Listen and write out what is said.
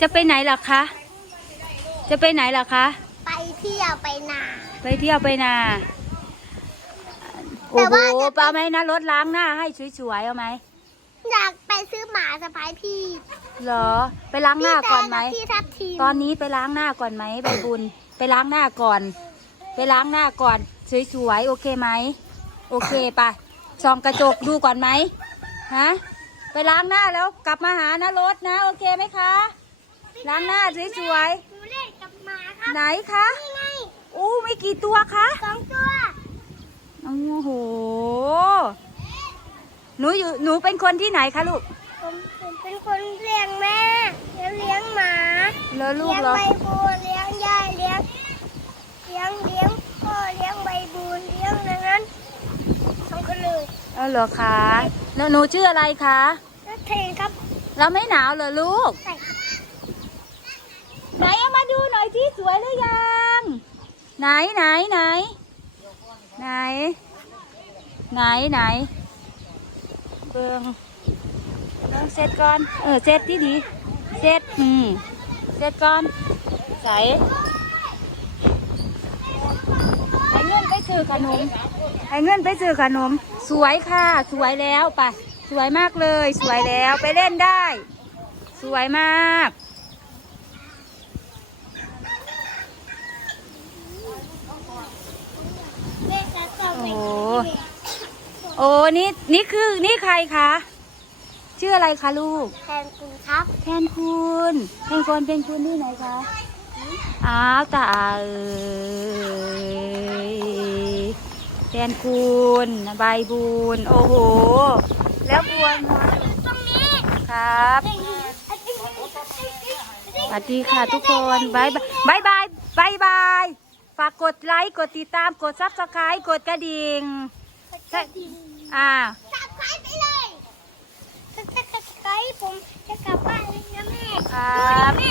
จะไปไหนล่ะคะ จะไปไหนล่ะคะ ไปเที่ยวไปนา ไปเที่ยวไปนาแต่โอ้โหว่าจะปาไหมนะรถล้างหน้าให้สวยๆเอาไหมอยากไปซื้อหมาสะพายพี่เหรอ ไปล้างหน้าก่อนไหมพี่ทับทีมตอนนี้ไปล้างหน้าก่อนไหมใบบุญ ไปล้างหน้าก่อน ไปล้างหน้าก่อนสวยๆโอเคไหมโอเคไปะส่องกระจกดูก่อนไหมฮะไปล้างหน้าแล้วกลับมาหานะรถนะ โอเคไหมคะ ล้างหน้าสวยหนูเล่นกับหมาครัๆ บไหนคะ นี่ไงอู้มีกี่ตัวคะสองตัวโอ้โห หนูอยู่ หนูเป็นคนที่ไหนคะลูกผมผมเป็นคนเลี้ยงแม่แล้วเลี้ยงหมาแล้วลูเลี้กยงเหรอ ใบบัวเลี้ยงยายเลี้ยงเลี้ยงเลี้ยงพ่อเลี้ยงใบบัวเลี้ยงอย่างนั้นสองคนเลยเออเหรอคะ แล้วหนูชื่ออะไรคะ แล้วเทนครับ เราไม่หนาวเหรอลูก ใส่ไหนเอามา ดูหน่อยที่สวยหรือยัง ไหนไหนไหน ไหน ไหนไหนเบิงเบิงเสร็จก่อน เออเสร็จที่ดีเสร็จอืมเสร็จก่อน ใส่ให้เงินไปซื้อขนมให้เงินไปซื้อขนม สวยค่ะ สวยแล้วไป สวยมากเลย สวยแล้วไปเล่นได้ สวยมาก แม่จะต้องไป โอ้ โอ้นี่นี่คือนี่ใครคะชื่ออะไรคะลูก แทนคุณครับ แทนคุณแทนคุณเป็นคุณที่ไหนคะอ้าวตาเอยแทนคุณใบบุญโอ้โห แล้วบัวน้อยตรงนี้ครับสวัสดีค่ะทุกคนบายบายบายบายบายฝากกดไลค์กดติดตามกดซับสไครต์กดกระดิ่ง อ่าจับไว้ไปเลยถ้าจะไกลผมจะกลับบ้านเลยนะแม่ครับแม่